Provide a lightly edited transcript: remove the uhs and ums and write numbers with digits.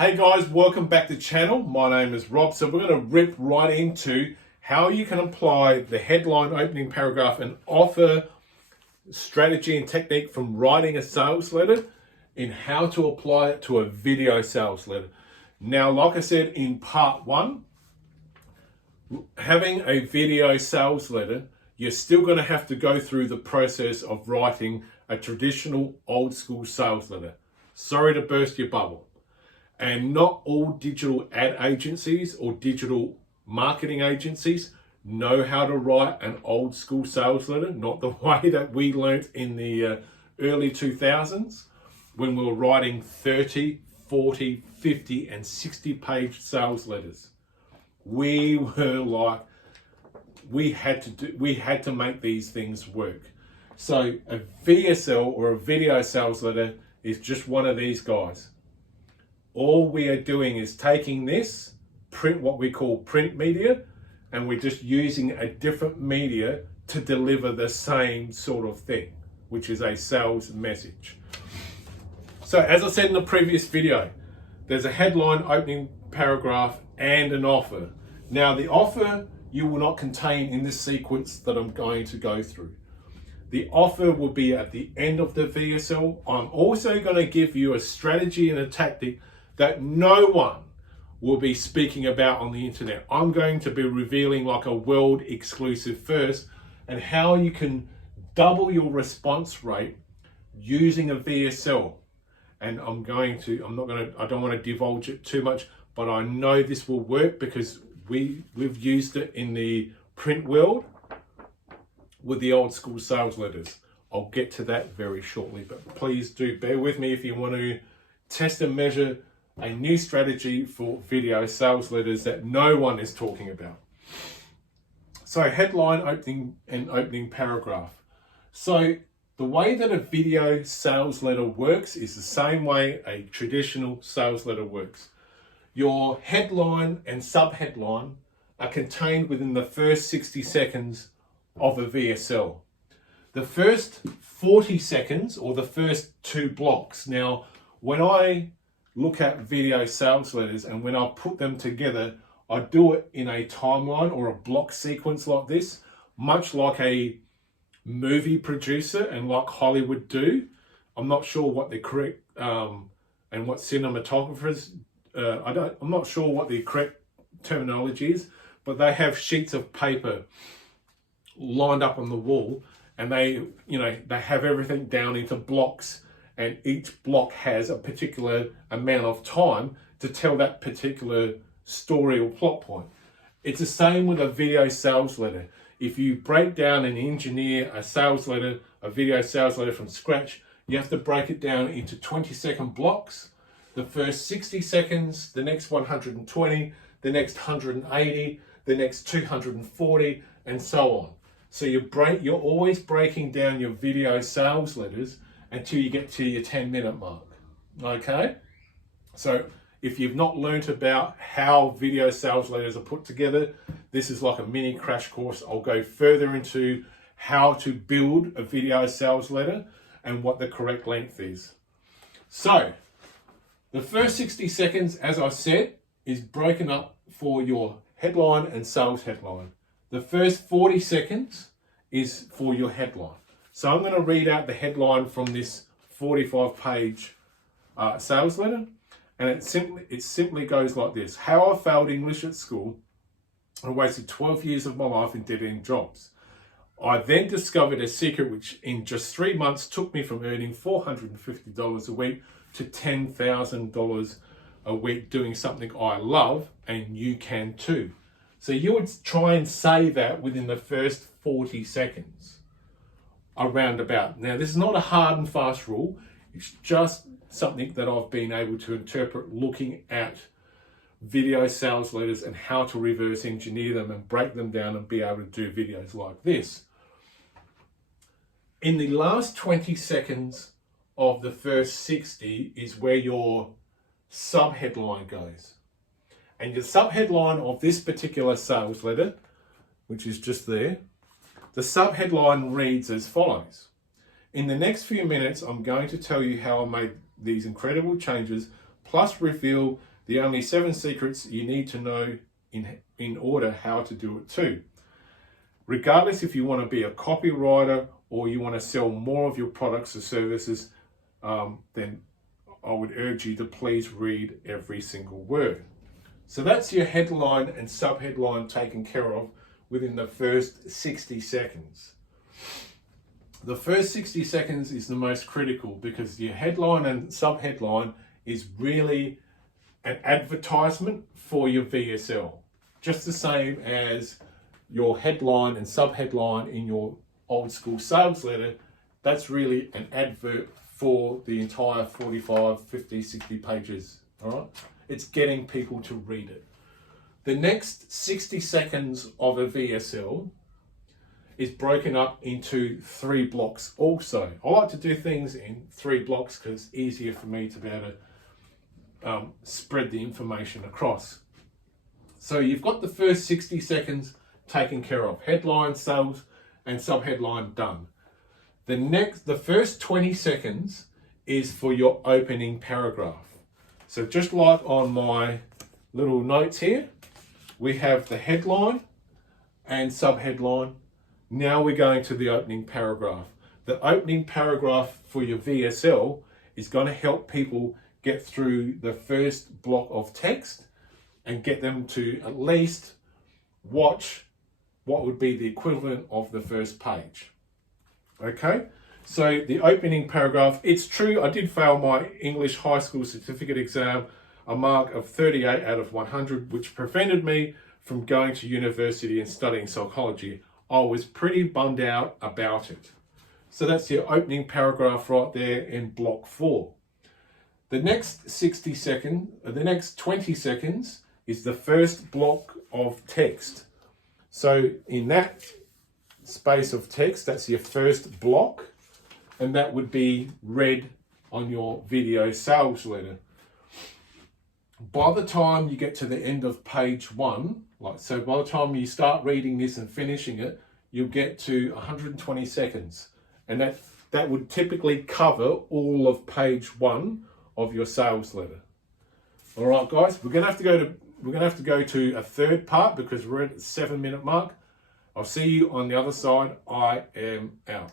Hey guys, welcome back to the channel. My name is Rob. So we're going to rip right into how you can apply the headline, opening paragraph and offer strategy and technique from writing a sales letter and how to apply it to a video sales letter. Now, like I said in part one, having a video sales letter, you're still going to have to go through the process of writing a traditional old school sales letter. Sorry to burst your bubble. And not all digital ad agencies or digital marketing agencies know how to write an old school sales letter, not the way that we learnt in the early 2000s when we were writing 30, 40, 50 and 60 page sales letters. We were like, we had to make these things work. So a VSL or a video sales letter is just one of these guys. All we are doing is taking this print, what we call print media, and we're just using a different media to deliver the same sort of thing, which is a sales message. So as I said in the previous video, there's a headline, opening paragraph, and an offer. Now the offer you will not contain in this sequence that I'm going to go through. The offer will be at the end of the VSL. I'm also going to give you a strategy and a tactic that no one will be speaking about on the internet. I'm going to be revealing like a world exclusive first and how you can double your response rate using a VSL. And I don't want to divulge it too much, but I know this will work because we've used it in the print world with the old school sales letters. I'll get to that very shortly, but please do bear with me if you want to test and measure a new strategy for video sales letters that no one is talking about. So headline, opening paragraph. So the way that a video sales letter works is the same way a traditional sales letter works. Your headline and subheadline are contained within the first 60 seconds of a VSL. The first 40 seconds or the first two blocks. Now, when I look at video sales letters and when I put them together, I do it in a timeline or a block sequence like this, much like a movie producer and like Hollywood do. I'm not sure what the correct and what cinematographers I'm not sure what the correct terminology is, but they have sheets of paper lined up on the wall and they have everything down into blocks, and each block has a particular amount of time to tell that particular story or plot point. It's the same with a video sales letter. If you break down and engineer a sales letter, a video sales letter from scratch, you have to break it down into 20-second blocks. The first 60 seconds, the next 120, the next 180, the next 240, and so on. So you're always breaking down your video sales letters until you get to your 10-minute mark. Okay? So if you've not learnt about how video sales letters are put together, this is like a mini crash course. I'll go further into how to build a video sales letter and what the correct length is. So the first 60 seconds, as I said, is broken up for your headline and sales headline. The first 40 seconds is for your headline. So I'm going to read out the headline from this 45-page sales letter, and it simply goes like this: How I failed English at school and wasted 12 years of my life in dead-end jobs. I then discovered a secret which in just 3 months took me from earning $450 a week to $10,000 a week doing something I love, and you can too. So you would try and say that within the first 40 seconds. Around about. Now, this is not a hard and fast rule. It's just something that I've been able to interpret looking at video sales letters and how to reverse engineer them and break them down and be able to do videos like this. In the last 20 seconds of the first 60 is where your subheadline goes. And your subheadline of this particular sales letter, which is just there, the subheadline reads as follows: In the next few minutes, I'm going to tell you how I made these incredible changes plus reveal the only 7 secrets you need to know in order how to do it too. Regardless if you want to be a copywriter or you want to sell more of your products or services, then I would urge you to please read every single word. So that's your headline and subheadline taken care of within the first 60 seconds. The first 60 seconds is the most critical because your headline and subheadline is really an advertisement for your VSL. Just the same as your headline and subheadline in your old school sales letter, that's really an advert for the entire 45, 50, 60 pages, all right? It's getting people to read it. The next 60 seconds of a VSL is broken up into 3 blocks also. I like to do things in 3 blocks because it's easier for me to be able to spread the information across. So you've got the first 60 seconds taken care of. Headline, sales, and subheadline done. The first 20 seconds is for your opening paragraph. So just like on my little notes here, we have the headline and subheadline. Now we're going to the opening paragraph. The opening paragraph for your VSL is going to help people get through the first block of text and get them to at least watch what would be the equivalent of the first page. Okay, so the opening paragraph, it's true, I did fail my English high school certificate exam, a mark of 38 out of 100, which prevented me from going to university and studying psychology. I was pretty bummed out about it. So that's your opening paragraph right there in block 4. The next 20 seconds is the first block of text. So in that space of text, that's your first block, and that would be read on your video sales letter. By the time you get to the end of page 1, so by the time you start reading this and finishing it, you'll get to 120 seconds. And that would typically cover all of page 1 of your sales letter. All right, guys, we're gonna have to go to a third part because we're at the 7-minute mark. I'll see you on the other side. I am out.